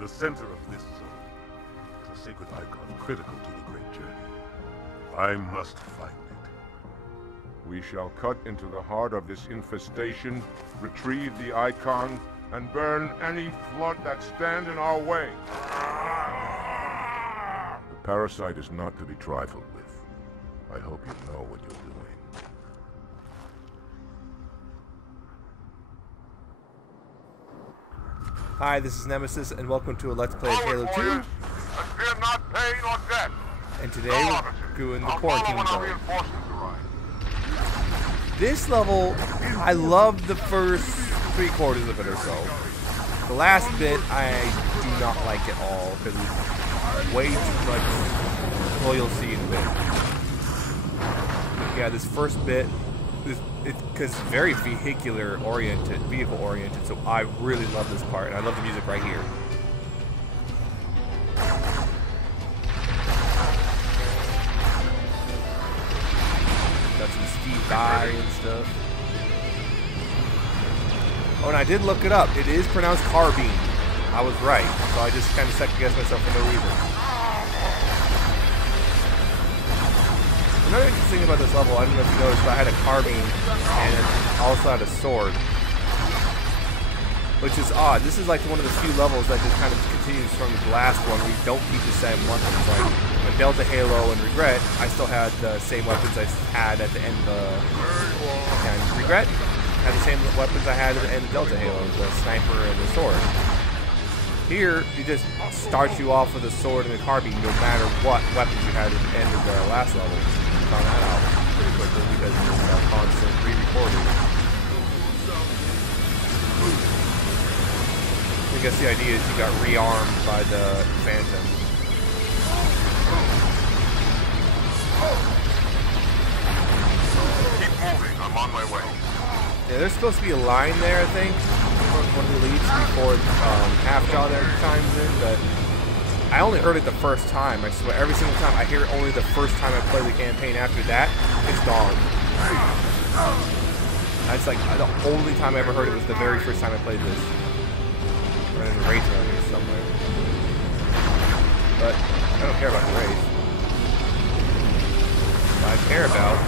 the center of this zone. It's a sacred icon critical to the great journey. I must find it. We shall cut into the heart of this infestation, retrieve the icon, and burn any flood that stand in our way. The parasite is not to be trifled with. I hope you know what you're doing. Hi, this is Nemesis, and welcome to a Let's Play of Halo 2. Fear not pain or death. And today we're doing the quarantine zone. This level, I love the first 3/4 of it or so. The last bit, I do not like at all, because it's way too much. Well, you'll see in a bit. Yeah, this first bit, because it's very vehicle oriented, so I really love this part, and I love the music right here. Got some Steve Vai and stuff. Oh, and I did look it up. It is pronounced carbine. I was right, so I just kind of second-guessed myself for no reason. Another interesting thing about this level, I don't know if you noticed, but I had a carbine and I also had a sword, which is odd. This is like one of the few levels that just kind of continues from the last one where you don't keep the same weapons. Like in Delta, Halo, and Regret, I still had the same weapons I had at the end of Regret had the same weapons I had at the end of Delta Halo, the sniper and the sword. Here, it just starts you off with a sword and a carbine no matter what weapons you had at the end of the last level. Found that out pretty quickly because it's constant re-recording. I guess the idea is you got rearmed by the Phantom. Keep moving, I'm on my way. Yeah, there's supposed to be a line there, I think, from one of the leads before half-jaw there chimes in, but I only heard it the first time. I swear, every single time I hear it only the first time I play the campaign. After that, it's gone. That's like the only time I ever heard it was the very first time I played this. Or there's a race around here somewhere. But I don't care about the race. What I care about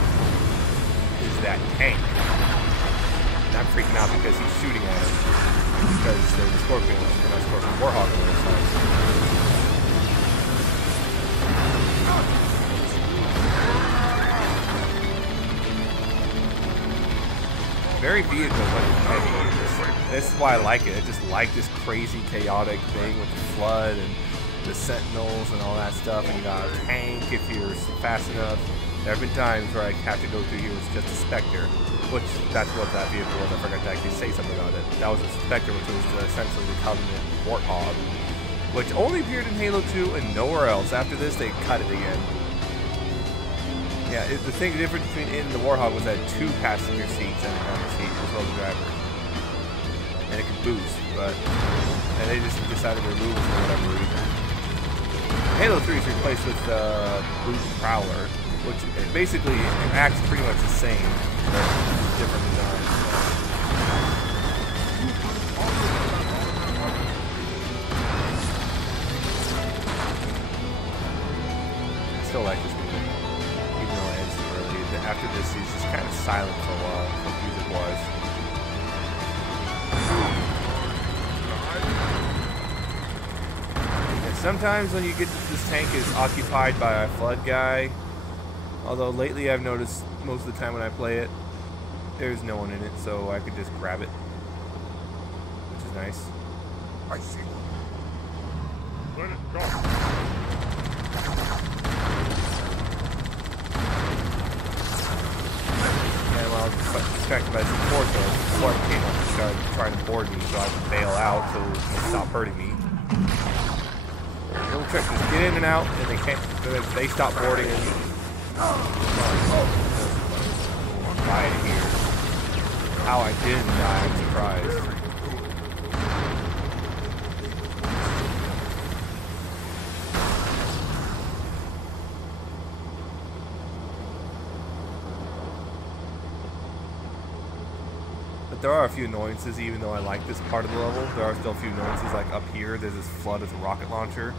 is that tank. And I'm freaking out because he's shooting at him. Because there's a Scorpion, not a Scorpion, Warhawk on the side. Very vehicle heavy. This is why I like it. I just like this crazy, chaotic thing with the flood and the Sentinels and all that stuff. And you got a tank if you're fast enough. There have been times where I have to go through here with just a Spectre, which that's what that vehicle was. I forgot to actually say something about it. That was a Spectre, which was essentially the Covenant Warthog, which only appeared in Halo 2 and nowhere else. After this, they cut it again. Yeah, the difference between it and the Warthog was that 2 passenger seats and a seat as well as the driver. And it could boost, and they just decided to remove it for whatever reason. Halo 3 is replaced with Boost Prowler, which basically acts pretty much the same, but different design. I still like this movie, even though it ends too early. After this, he's just kind of silent for a while, music-wise. And sometimes when you get this tank is occupied by a flood guy, although lately I've noticed most of the time when I play it, there's no one in it, so I could just grab it, which is nice. I see. Let it go. And while I was distracted by some force, the flood came up and started trying to board me, so I had to bail out so it would stop hurting me. Little trick, just get in and out, and they stop boarding and die here. How I didn't die, I'm surprised. there are a few annoyances, even though I like this part of the level. There are still a few annoyances, like up here, there's this flood with a rocket launcher.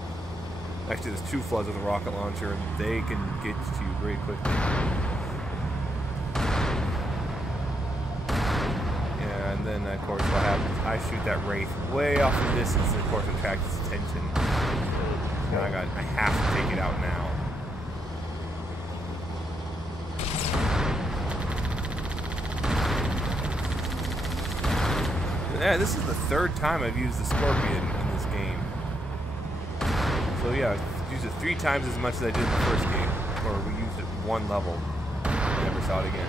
Actually, there's 2 floods with a rocket launcher, and they can get to you very quickly. And then, of course, what happens? I shoot that Wraith way off in the distance, and of course, attracts its attention. So I have to take it out now. Yeah, this is the 3rd time I've used the Scorpion in this game. So yeah, I used it 3 times as much as I did in the first game. Or we used it 1 level. Never saw it again.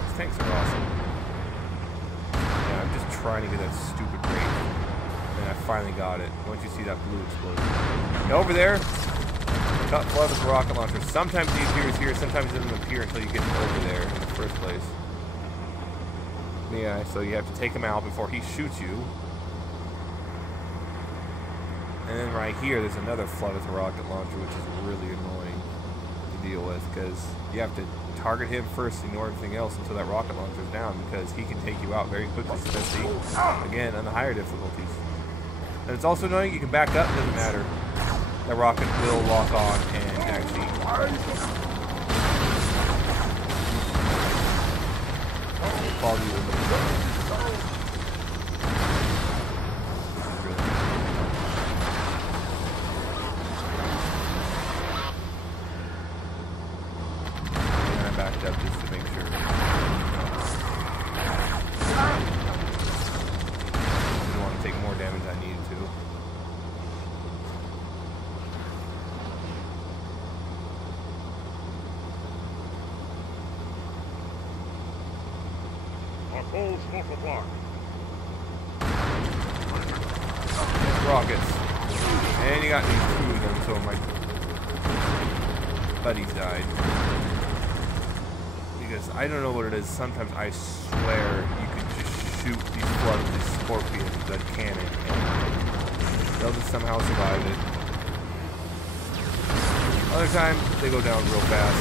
These tanks are awesome. Yeah, I'm just trying to get that stupid Wraith. And I finally got it. Once you see that blue explosion. Now over there, cut flood with a rocket launcher. Sometimes he appears here, sometimes he doesn't appear until you get over there in the first place. Yeah, so you have to take him out before he shoots you. And then right here, there's another flood with a rocket launcher, which is really annoying to deal with, because you have to target him first, ignore everything else until that rocket launcher is down, because he can take you out very quickly, especially, again, on the higher difficulties. And it's also annoying, you can back up, doesn't matter. The rocket will lock on and actually follow you in the and I backed up just to make sure. Didn't want to take more damage than I needed to. Rockets. And you got these 2 of them, so my buddies died. Because I don't know what it is, sometimes I swear you can just shoot these floods with these scorpions with that cannon and they'll just somehow survive it. Other times they go down real fast.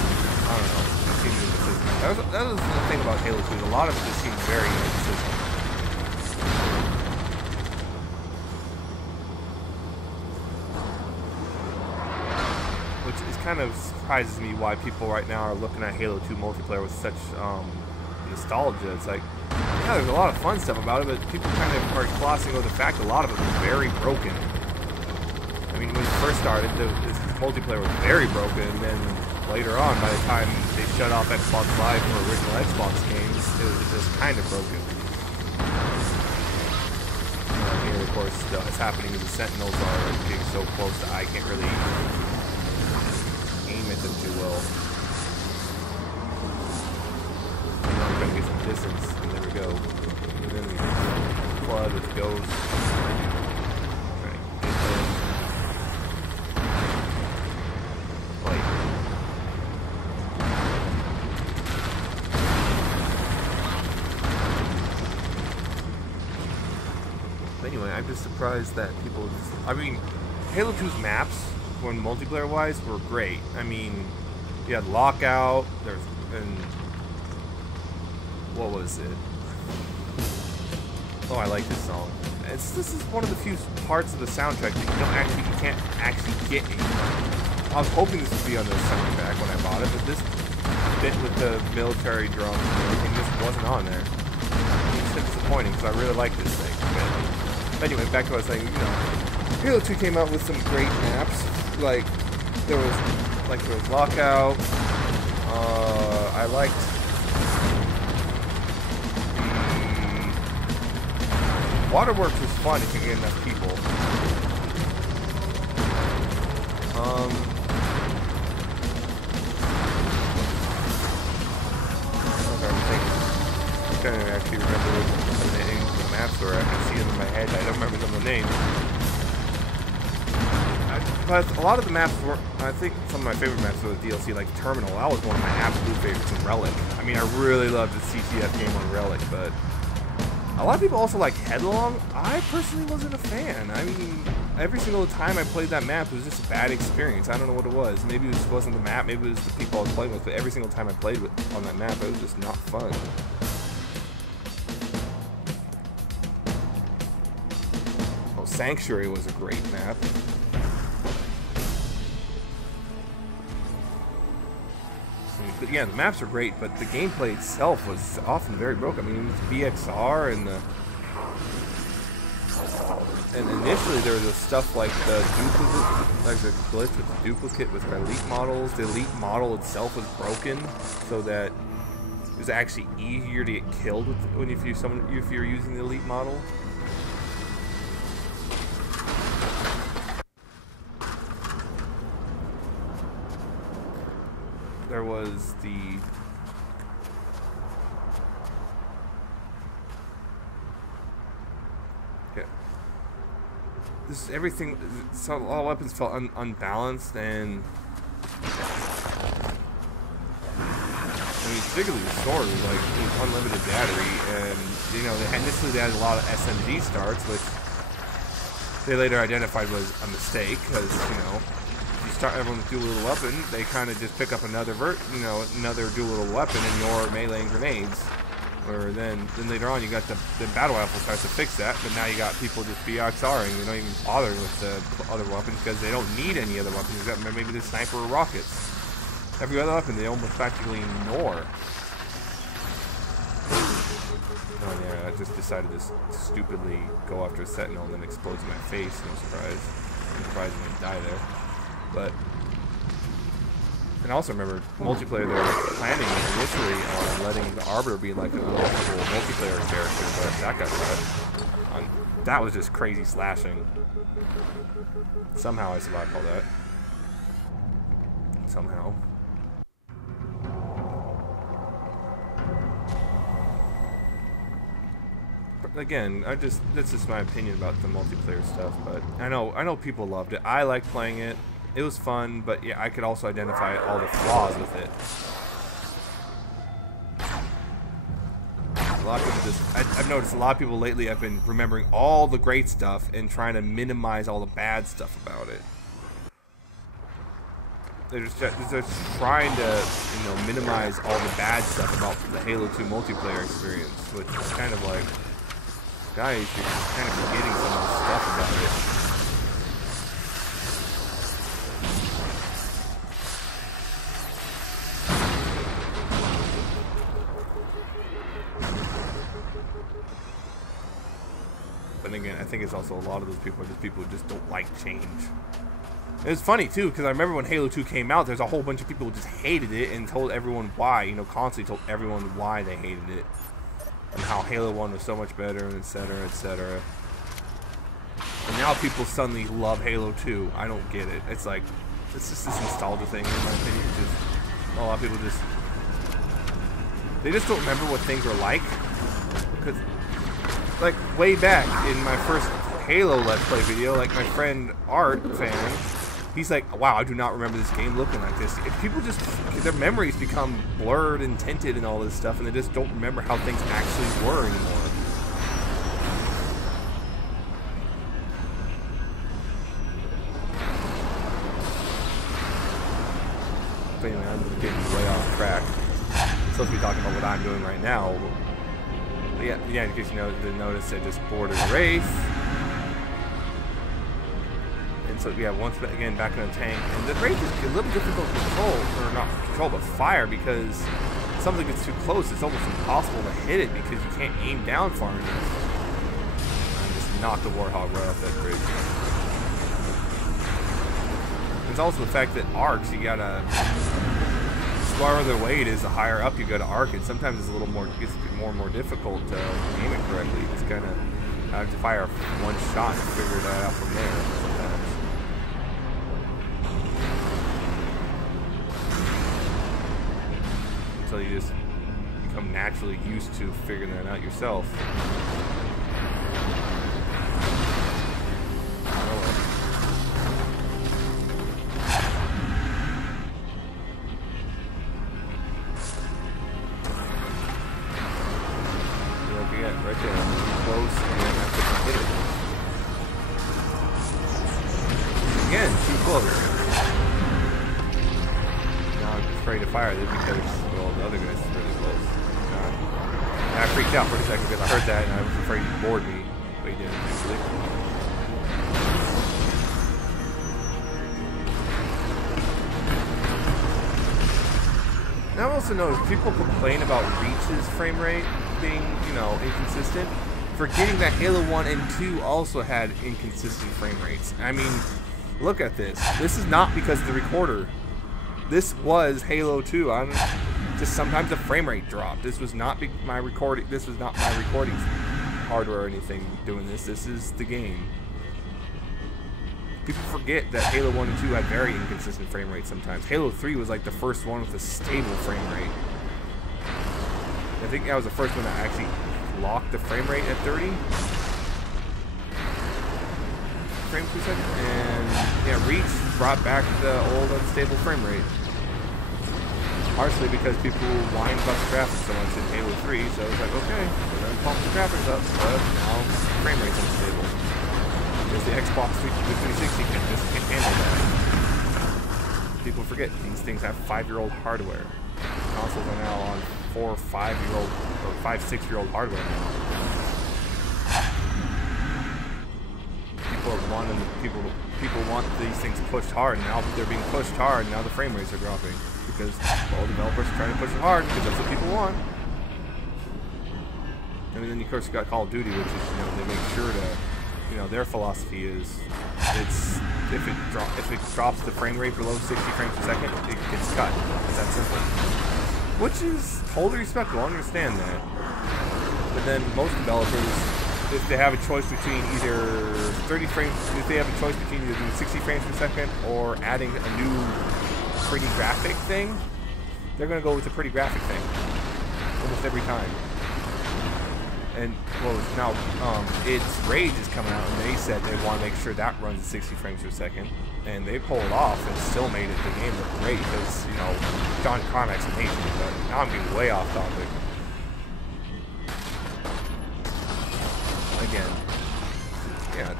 I don't know. It seems inconsistent. That was the thing about Halo 2. A lot of it just seems very inconsistent. Which is kind of surprises me why people right now are looking at Halo 2 multiplayer with such nostalgia. It's like, yeah, there's a lot of fun stuff about it, but people kind of are glossing over the fact a lot of it was very broken. I mean, when it first started, this multiplayer was very broken, and then later on, by the time they shut off Xbox Live for original Xbox games, it was just kind of broken. Here, of course, what's happening is the Sentinels are getting so close that I can't really aim at them too well. So now I'm trying to get some distance, and there we go. And then we flood with ghosts. Anyway, I'm just surprised that people I mean, Halo 2's maps, when multiplayer-wise, were great. I mean, you had Lockout, and what was it? Oh, I like this song. This is one of the few parts of the soundtrack that you can't actually get. I was hoping this would be on the soundtrack when I bought it, but this bit with the military drums and everything just wasn't on there. It's disappointing because I really like this thing. But anyway, back to what I was saying. You know, Halo 2 came out with some great maps. Like there was Lockout. I liked Waterworks was fun if you get enough people. I'm trying to actually remember what the names of the maps were. I can see them in my head. I don't remember some of the names. But a lot of the maps were, I think some of my favorite maps were the DLC, like Terminal. That was one of my absolute favorites in Relic. I mean, I really loved the CTF game on Relic, but A lot of people also like Headlong. I personally wasn't a fan. I mean, every single time I played that map, it was just a bad experience. I don't know what it was. Maybe it just wasn't the map. Maybe it was the people I was playing with. But every single time I played on that map, it was just not fun. Oh, Sanctuary was a great map. But yeah, the maps are great, but the gameplay itself was often very broken. I mean, with VXR and initially there was stuff like the duplicate, like the glitch with the duplicate with elite models. The elite model itself was broken, so that it was actually easier to get killed with if you're using the elite model. There was the everything. So all weapons felt unbalanced, and I mean, particularly the sword was like it was unlimited battery, and you know initially they had a lot of SMG starts, which they later identified was a mistake because you know. Start everyone with dual little weapon, they kind of just pick up another another dual little weapon in your melee and grenades. Or then later on you got the battle rifle starts to fix that, but now you got people just BXRing, they don't even bother with the other weapons because they don't need any other weapons except maybe the sniper or rockets. Every other weapon they almost practically ignore. Oh yeah, I just decided to stupidly go after a Sentinel and then explodes in my face. No surprise. I'm surprised I didn't die there. But, and I also remember multiplayer, they were planning initially on letting the Arbiter be like an unlockable multiplayer character, but that got cut. That was just crazy slashing. Somehow I survived all that. Somehow. But again, that's just my opinion about the multiplayer stuff, but I know people loved it. I liked playing it. It was fun, but yeah, I could also identify all the flaws with it. A lot of people I've noticed a lot of people lately have been remembering all the great stuff and trying to minimize all the bad stuff about it. They're just trying to, you know, minimize all the bad stuff about the Halo 2 multiplayer experience, which is kind of like, guys, you're kind of forgetting some of the stuff about it. But again, I think it's also a lot of those people are just people who just don't like change. It was funny too, because I remember when Halo 2 came out, there's a whole bunch of people who just hated it and told everyone why, you know, constantly told everyone why they hated it. And how Halo 1 was so much better, and etc., etc. And now people suddenly love Halo 2. I don't get it. It's like, it's just this nostalgia thing, in my opinion. It's just, a lot of people just, they just don't remember what things were like. Because, like, way back in my first Halo Let's Play video, like, my friend Art fan, he's like, wow, I do not remember this game looking like this. If people just, their memories become blurred and tinted and all this stuff, and they just don't remember how things actually were anymore. But anyway, I'm getting way off track. I'm supposed to be talking about what I'm doing right now. But yeah, in case you notice, I just boarded a Wraith. And so yeah, once again back in the tank, and the Wraith is a little difficult to control, or not control, but fire, because if something gets too close, it's almost impossible to hit it because you can't aim down far enough. I just knocked the Warthog right off that bridge. There's also the fact that arcs, you gotta, the farther away it is, the higher up you go to arc, and sometimes it's a little more, it gets more and more difficult to aim it correctly. You just kind of have to fire one shot and figure that out from there sometimes. Until you just become naturally used to figuring that out yourself. right there. I'm too close and I couldn't hit it. Again, too close. Now I'm afraid to fire this because, well, the other guy's really close. And I freaked out for a second because I heard that and I was afraid he bored me, but he didn't actually. Now I also noticed people complain about Reach's frame rate being, you know, inconsistent, forgetting that Halo 1 and 2 also had inconsistent frame rates. I mean, look at this. This is not because of the recorder. This was Halo 2. Just sometimes the frame rate dropped. This was not my recording. This was not my recording hardware or anything doing this. This is the game. People forget that Halo 1 and 2 had very inconsistent frame rates sometimes. Halo 3 was like the first one with a stable frame rate. I think that was the first one that actually locked the frame rate at 30 frames per second. And yeah, Reach brought back the old unstable frame rate. Partially because people whined about the graphics so much in Halo 3, so it's like, okay, we're going to pump the graphics up, but now the frame rate's unstable. Because the Xbox 360 can't handle that. People forget these things have 5-year-old hardware. Consoles are now on 4 or 5-year-old or 5-6-year-old hardware now. People want these things pushed hard, and now they're being pushed hard, and now the frame rates are dropping because all developers are trying to push it hard because that's what people want. I mean, then of course you got Call of Duty, which is, you know, they make sure to, you know, their philosophy is if it drops the frame rate below 60 frames per second, it gets cut. It's that simple. Which is totally respectable. I understand that. But then most developers, if they have a choice between either 30 frames, if they have a choice between either doing 60 frames per second or adding a new pretty graphic thing, they're going to go with the pretty graphic thing almost every time. And well, now its Rage is coming out, and they said they want to make sure that runs at 60 frames per second, and they pulled it off and still made the game look great because, you know, John Carmack's amazing. But now I'm getting way off topic. Again, yeah,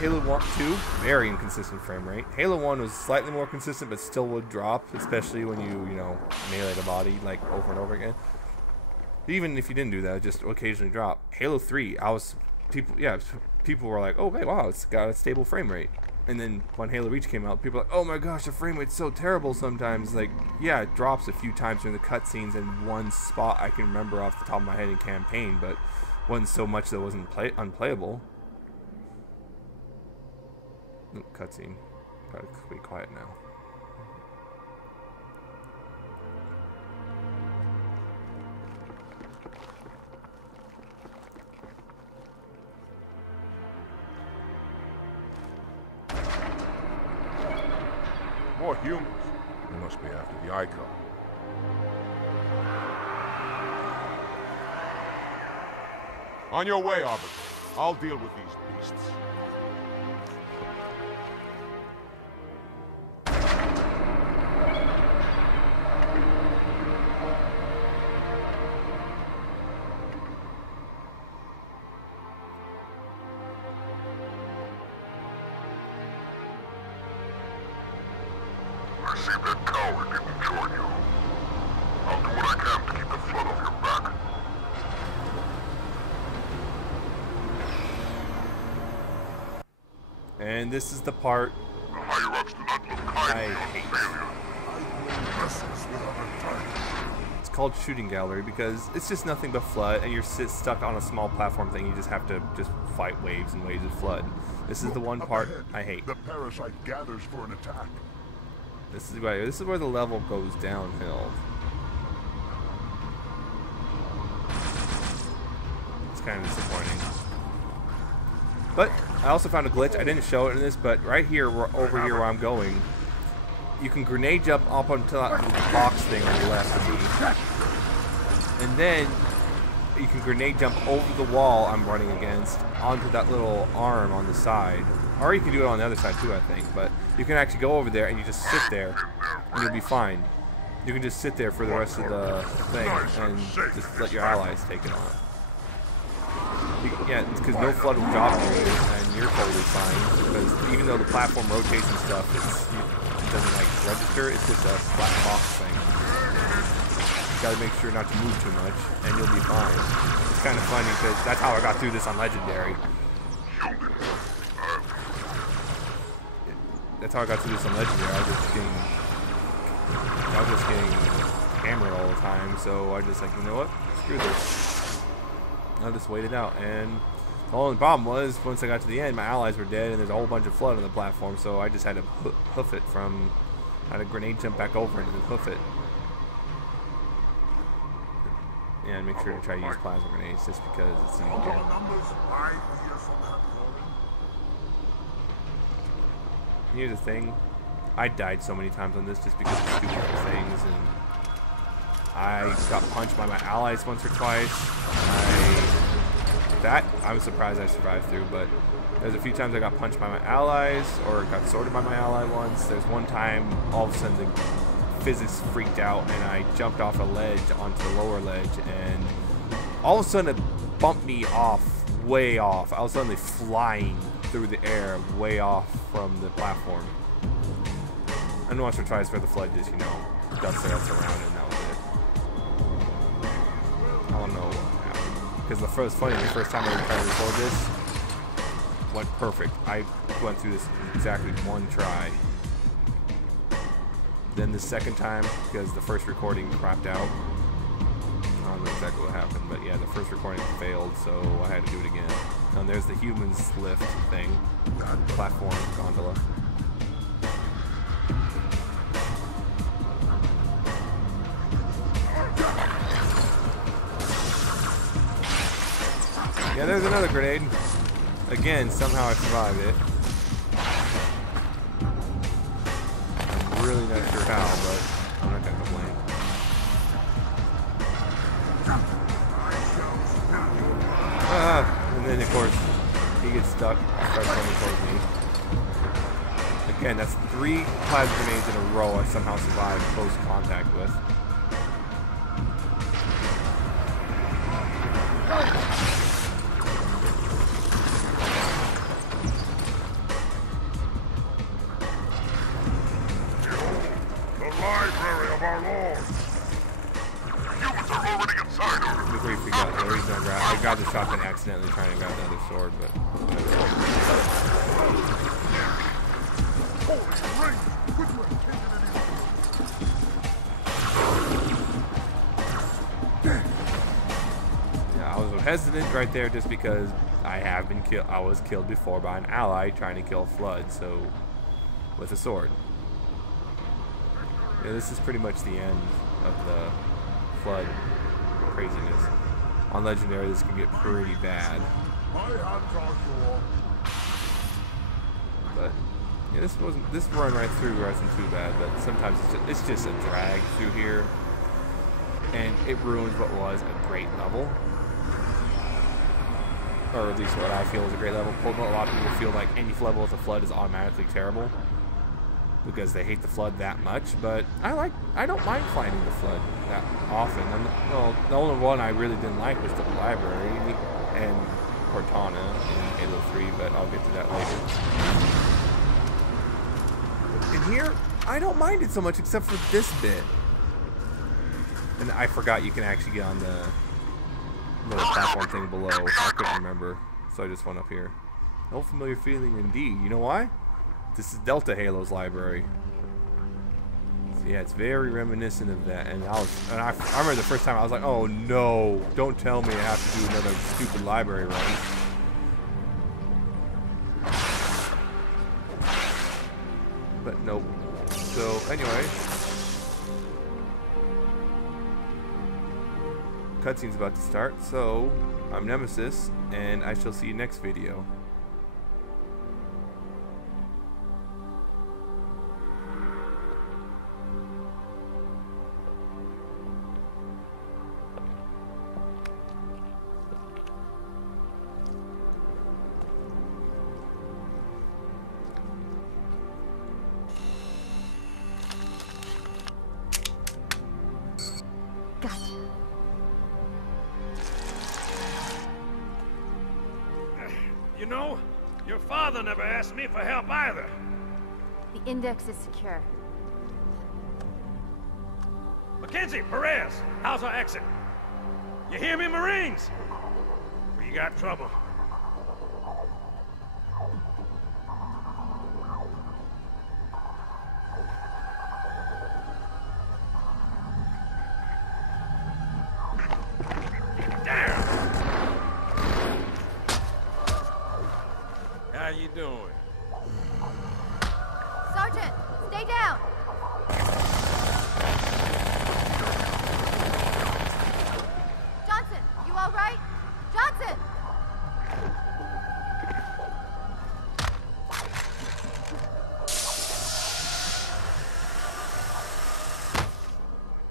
Halo 1, 2, very inconsistent frame rate. Halo 1 was slightly more consistent, but still would drop, especially when you know, melee the body like over and over again. Even if you didn't do that, it just occasionally drop. Halo 3, people were like, oh, wait, wow, it's got a stable frame rate. And then when Halo Reach came out, people were like, oh my gosh, the frame rate's so terrible sometimes. Like, yeah, it drops a few times during the cutscenes in one spot I can remember off the top of my head in campaign, but wasn't so much that it wasn't unplayable. Cutscene. Gotta be quiet now. More humans. They must be after the icon. On your way, Arbiter. I'll deal with these beasts. I see that coward didn't join you. I'll do what I can to keep the flood off your back. And this is the part The higher-ups do not look kindly on failure. it's called Shooting Gallery because it's just nothing but flood, and you're stuck on a small platform thing. You just have to just fight waves and waves of flood. This is the one part I hate. The parasite gathers for an attack. This is where the level goes downhill. It's kind of disappointing. But I also found a glitch. I didn't show it in this, but right here, over here where I'm going, you can grenade jump up onto that box thing on the left of me. And then you can grenade jump over the wall I'm running against onto that little arm on the side. Or you can do it on the other side too, I think. But you can actually go over there and you just sit there and you'll be fine. You can just sit there for the rest of the thing and just let your allies take it on. Yeah, it's because no flood will drop on you, and you're totally fine. Because even though the platform rotates and stuff, it doesn't like register. It's just a flat box thing. You gotta make sure not to move too much, and you'll be fine. It's kind of funny because that's how I got through this on Legendary. That's how I got through this on Legendary. I was just getting hammered all the time, so I just like, you know what? Screw this. I just waited out, and the only problem was once I got to the end, my allies were dead, and there's a whole bunch of flood on the platform, so I just had to hoof it from. I had a grenade jump back over it and then hoof it. Yeah, and make sure to try to use plasma grenades just because it's easier. Here's the thing, I died so many times on this just because of stupid things, and I got punched by my allies once or twice. I'm surprised I survived through, but there's a few times I got punched by my allies or got sorted by my ally once. There's one time all of a sudden the physics freaked out and I jumped off a ledge onto the lower ledge, and all of a sudden it bumped me off, way off. I was suddenly flying through the air way off from the platform. And once or twice where the flood just, you know, dusted us around, and that was it. I don't know what happened. Because the first time I tried to record this, went perfect. I went through this exactly one try. Then the second time, because the first recording crapped out, I don't know exactly what happened, but yeah, the first recording failed, so I had to do it again. And there's the humans lift thing, platform, gondola. Yeah, there's another grenade. Again, somehow I survived it. I'm really not sure how, but I'm not gonna complain. And then of course he gets stuck, starts running towards me. Again, that's 3 plasma grenades in a row I somehow survived close contact with. I grabbed the shotgun accidentally trying to grab the other sword, but yeah, I was hesitant right there just because I have been killed. I was killed before by an ally trying to kill Flood, so with a sword. Yeah, this is pretty much the end of the Flood craziness. On Legendary, this can get pretty bad. But yeah, this run right through wasn't too bad, but sometimes it's just a drag through here, and it ruins what was a great level, or at least what I feel is a great level. A lot of people feel like any level with a flood is automatically terrible because they hate the flood that much, but I don't mind fighting the flood that often. And, well, the only one I really didn't like was the library and Cortana in Halo 3, but I'll get to that later. And here, I don't mind it so much except for this bit. And I forgot you can actually get on the little platform thing below. I couldn't remember, so I just went up here. No familiar feeling indeed. You know why? This is Delta Halo's library. So yeah, it's very reminiscent of that. And I remember the first time I was like, oh no, don't tell me I have to do another stupid library run. But nope. So anyway, cutscene's about to start. So I'm Nemesis, and I shall see you next video. Your father never asked me for help either. The index is secure. Mackenzie, Perez, how's our exit? You hear me, Marines? We got trouble. Damn! How you doing? Sergeant, stay down! Johnson, you all right? Johnson!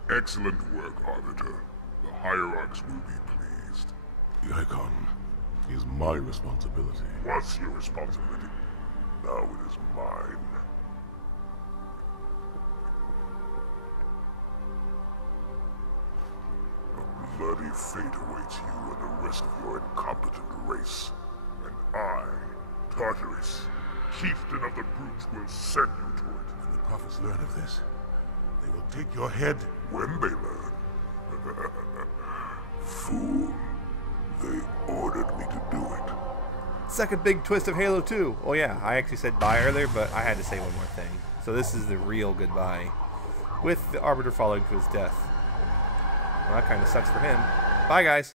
Excellent work, Arbiter. The Hierarchs will be pleased. The Icon is my responsibility. Was your responsibility. Now it is mine. A bloody fate awaits you and the rest of your incompetent race. And I, Tartarus, chieftain of the brutes, will send you to it. When the prophets learn of this, they will take your head. When they learn. Fool. They ordered me to do it. Second big twist of Halo 2. Oh yeah, I actually said bye earlier, but I had to say one more thing. So this is the real goodbye. With the Arbiter following to his death. Well, that kind of sucks for him. Bye, guys.